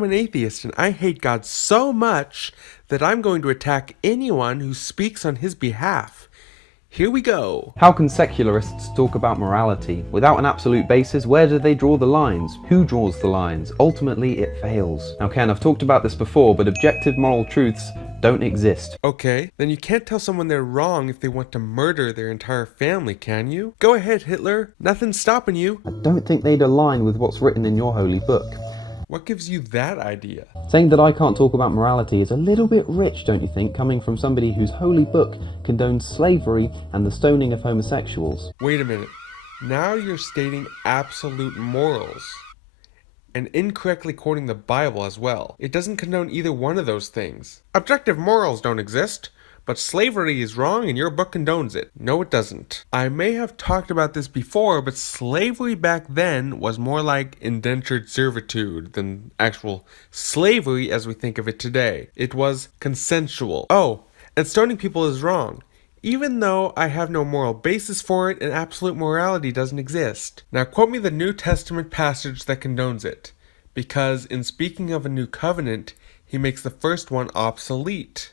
I'm an atheist and I hate God so much that I'm going to attack anyone who speaks on his behalf. Here we go. How can secularists talk about morality? Without an absolute basis, where do they draw the lines? Who draws the lines? Ultimately, it fails. Now Ken, I've talked about this before, but objective moral truths don't exist. Okay, then you can't tell someone they're wrong if they want to murder their entire family, can you? Go ahead, Hitler. Nothing's stopping you. I don't think they'd align with what's written in your holy book. What gives you that idea? Saying that I can't talk about morality is a little bit rich, don't you think, coming from somebody whose holy book condones slavery and the stoning of homosexuals. Wait a minute. Now you're stating absolute morals. And incorrectly quoting the Bible as well. It doesn't condone either one of those things. Objective morals don't exist, but slavery is wrong and your book condones it. No, it doesn't. I may have talked about this before, but slavery back then was more like indentured servitude than actual slavery as we think of it today. It was consensual. Oh, and stoning people is wrong. Even though I have no moral basis for it and absolute morality doesn't exist. Now quote me the New Testament passage that condones it, because in speaking of a new covenant, he makes the first one obsolete.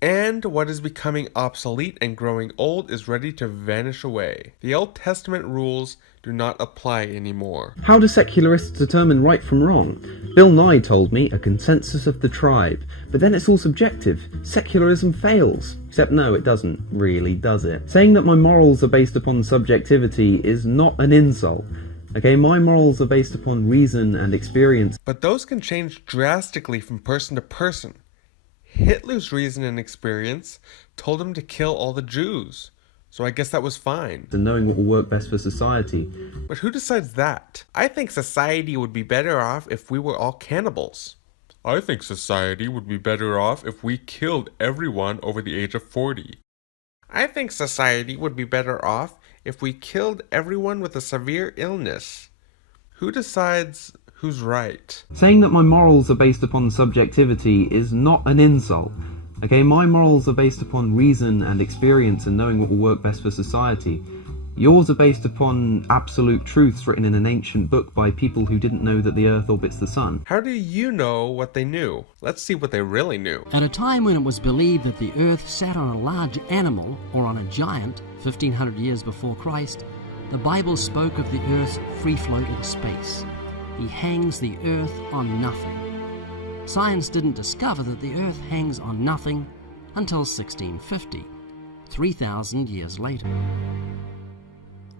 And what is becoming obsolete and growing old is ready to vanish away. The Old Testament rules do not apply anymore. How do secularists determine right from wrong? Bill Nye told me a consensus of the tribe, but then it's all subjective. Secularism fails. Except no, it doesn't really, does it? Saying that my morals are based upon subjectivity is not an insult. Okay, my morals are based upon reason and experience. But those can change drastically from person to person. Hitler's reason and experience told him to kill all the Jews, so I guess that was fine. And knowing what will work best for society. But who decides that? I think society would be better off if we were all cannibals. I think society would be better off if we killed everyone over the age of 40. I think society would be better off if we killed everyone with a severe illness. Who decides who's right? Saying that my morals are based upon subjectivity is not an insult. Okay, my morals are based upon reason and experience and knowing what will work best for society. Yours are based upon absolute truths written in an ancient book by people who didn't know that the earth orbits the sun. How do you know what they knew? Let's see what they really knew. At a time when it was believed that the earth sat on a large animal or on a giant, 1500 years before Christ, the Bible spoke of the earth's free float in space. He hangs the earth on nothing. Science didn't discover that the earth hangs on nothing until 1650, 3,000 years later.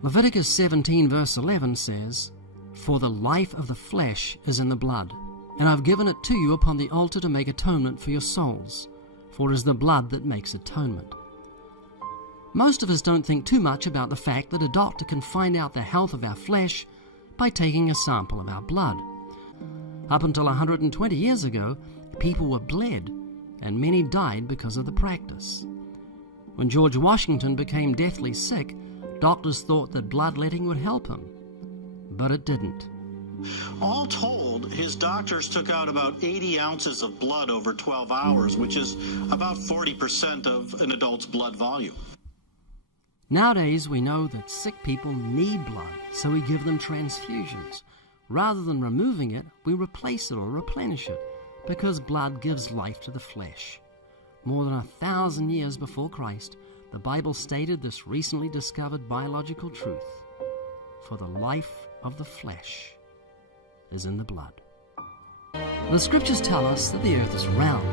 Leviticus 17 verse 11 says, "For the life of the flesh is in the blood, and I've given it to you upon the altar to make atonement for your souls, for it is the blood that makes atonement." Most of us don't think too much about the fact that a doctor can find out the health of our flesh by taking a sample of our blood. Up until 120 years ago, people were bled, and many died because of the practice. When George Washington became deathly sick, doctors thought that bloodletting would help him, but it didn't. All told, his doctors took out about 80 ounces of blood over 12 hours, which is about 40% of an adult's blood volume. Nowadays, we know that sick people need blood, so we give them transfusions. Rather than removing it, we replace it or replenish it, because blood gives life to the flesh. More than 1,000 years before Christ, the Bible stated this recently discovered biological truth: for the life of the flesh is in the blood. The scriptures tell us that the earth is round.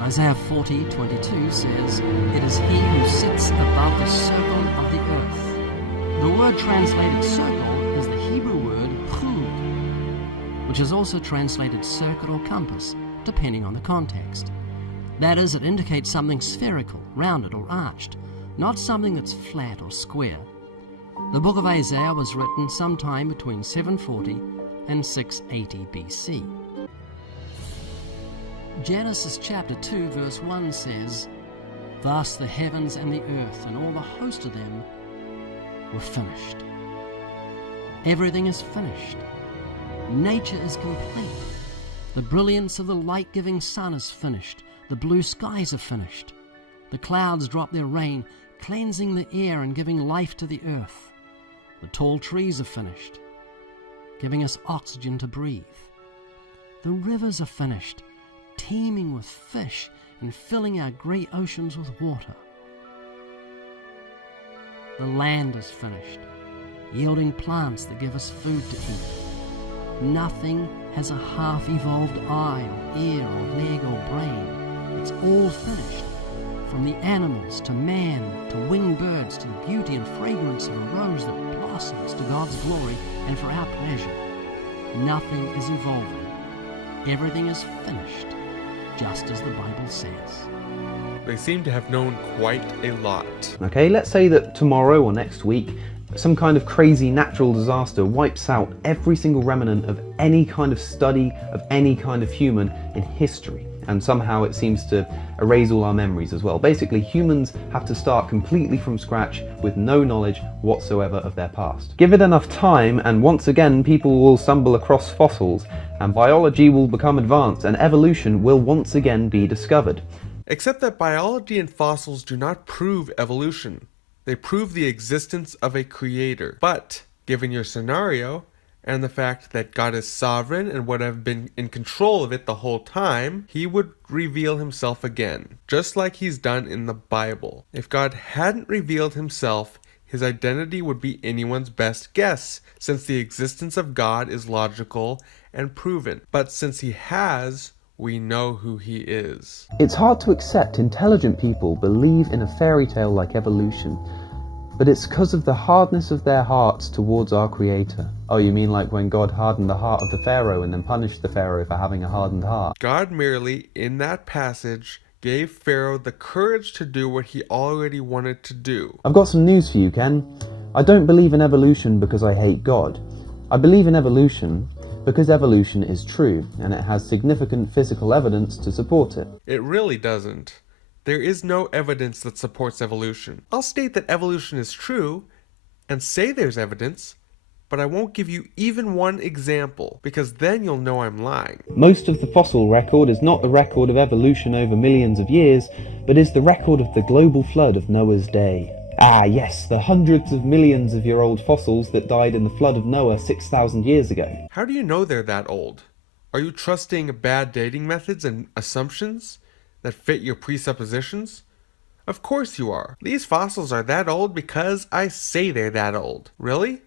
Isaiah 40:22 says, "It is he who sits above the circle of the earth." The word translated circle is the Hebrew word chug, which is also translated circle or compass, depending on the context. That is, it indicates something spherical, rounded or arched, not something that's flat or square. The book of Isaiah was written sometime between 740 and 680 BC. Genesis chapter 2 verse 1 says, "Thus the heavens and the earth and all the host of them were finished." Everything is finished. Nature is complete. The brilliance of the light-giving sun is finished. The blue skies are finished. The clouds drop their rain, cleansing the air and giving life to the earth. The tall trees are finished, giving us oxygen to breathe. The rivers are finished, teeming with fish and filling our great oceans with water. The land is finished, yielding plants that give us food to eat. Nothing has a half-evolved eye or ear or leg or brain. It's all finished. From the animals to man to winged birds to the beauty and fragrance of a rose that blossoms to God's glory and for our pleasure. Nothing is evolving. Everything is finished, just as the Bible says. They seem to have known quite a lot. Okay, let's say that tomorrow or next week, some kind of crazy natural disaster wipes out every single remnant of any kind of study of any kind of human in history. And somehow it seems to erase all our memories as well. Basically, humans have to start completely from scratch with no knowledge whatsoever of their past. Give it enough time and once again people will stumble across fossils and biology will become advanced and evolution will once again be discovered. Except that biology and fossils do not prove evolution. They prove the existence of a creator. But, given your scenario, and the fact that God is sovereign and would have been in control of it the whole time, he would reveal himself again, just like he's done in the Bible. If God hadn't revealed himself, his identity would be anyone's best guess, since the existence of God is logical and proven. But since he has, we know who he is. It's hard to accept intelligent people believe in a fairy tale like evolution, but it's because of the hardness of their hearts towards our Creator. Oh, you mean like when God hardened the heart of the Pharaoh and then punished the Pharaoh for having a hardened heart? God merely, in that passage, gave Pharaoh the courage to do what he already wanted to do. I've got some news for you, Ken. I don't believe in evolution because I hate God. I believe in evolution because evolution is true, and it has significant physical evidence to support it. It really doesn't. There is no evidence that supports evolution. I'll state that evolution is true, and say there's evidence, but I won't give you even one example, because then you'll know I'm lying. Most of the fossil record is not the record of evolution over millions of years, but is the record of the global flood of Noah's day. Ah yes, the hundreds of millions of year old fossils that died in the flood of Noah 6,000 years ago. How do you know they're that old? Are you trusting bad dating methods and assumptions that fit your presuppositions? Of course you are. These fossils are that old because I say they're that old. Really?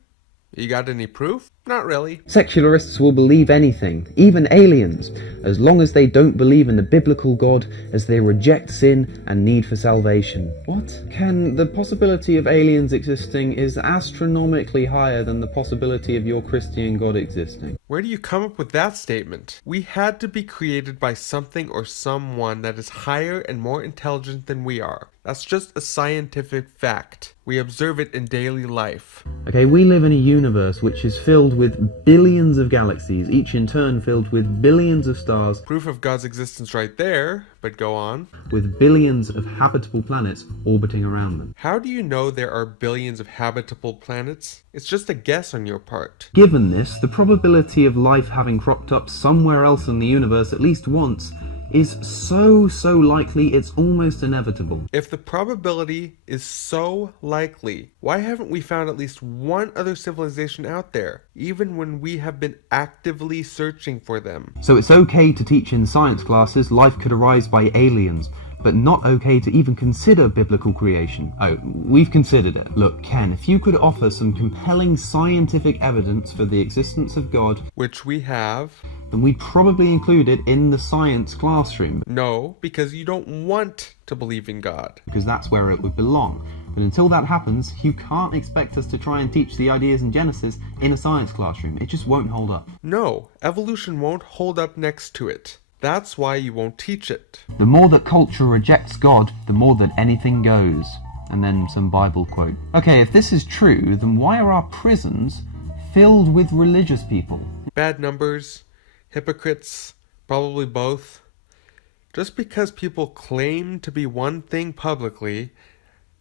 You got any proof? Not really. Secularists will believe anything, even aliens, as long as they don't believe in the biblical God, as they reject sin and need for salvation. What? Ken, the possibility of aliens existing is astronomically higher than the possibility of your Christian God existing. Where do you come up with that statement? We had to be created by something or someone that is higher and more intelligent than we are. That's just a scientific fact. We observe it in daily life. Okay, we live in a universe which is filled with billions of galaxies, each in turn filled with billions of stars. Proof of God's existence right there, but go on. With billions of habitable planets orbiting around them. How do you know there are billions of habitable planets? It's just a guess on your part. Given this, the probability of life having cropped up somewhere else in the universe at least once is so likely it's almost inevitable. If the probability is so likely, why haven't we found at least one other civilization out there, even when we have been actively searching for them? So it's okay to teach in science classes life could arise by aliens, but not okay to even consider biblical creation. Oh, we've considered it. Look, Ken, if you could offer some compelling scientific evidence for the existence of God, which we have, then we'd probably include it in the science classroom. No, because you don't want to believe in God. Because that's where it would belong. But until that happens, you can't expect us to try and teach the ideas in Genesis in a science classroom. It just won't hold up. No, evolution won't hold up next to it. That's why you won't teach it. The more that culture rejects God, the more that anything goes. And then some Bible quote. Okay, if this is true, then why are our prisons filled with religious people? Bad numbers, hypocrites, probably both. Just because people claim to be one thing publicly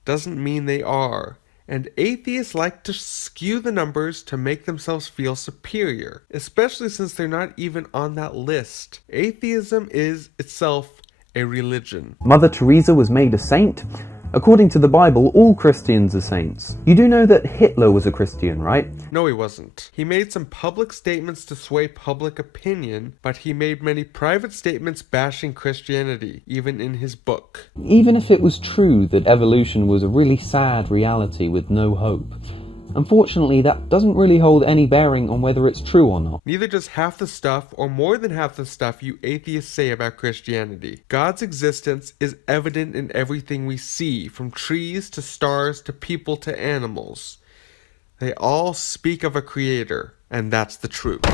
doesn't mean they are. And atheists like to skew the numbers to make themselves feel superior, especially since they're not even on that list. Atheism is itself a religion. Mother Teresa was made a saint. According to the Bible, all Christians are saints. You do know that Hitler was a Christian, right? No, he wasn't. He made some public statements to sway public opinion, but he made many private statements bashing Christianity, even in his book. Even if it was true that evolution was a really sad reality with no hope, unfortunately that doesn't really hold any bearing on whether it's true or not. Neither does half the stuff, or more than half the stuff, you atheists say about Christianity. God's existence is evident in everything we see, from trees to stars to people to animals. They all speak of a creator, and that's the truth.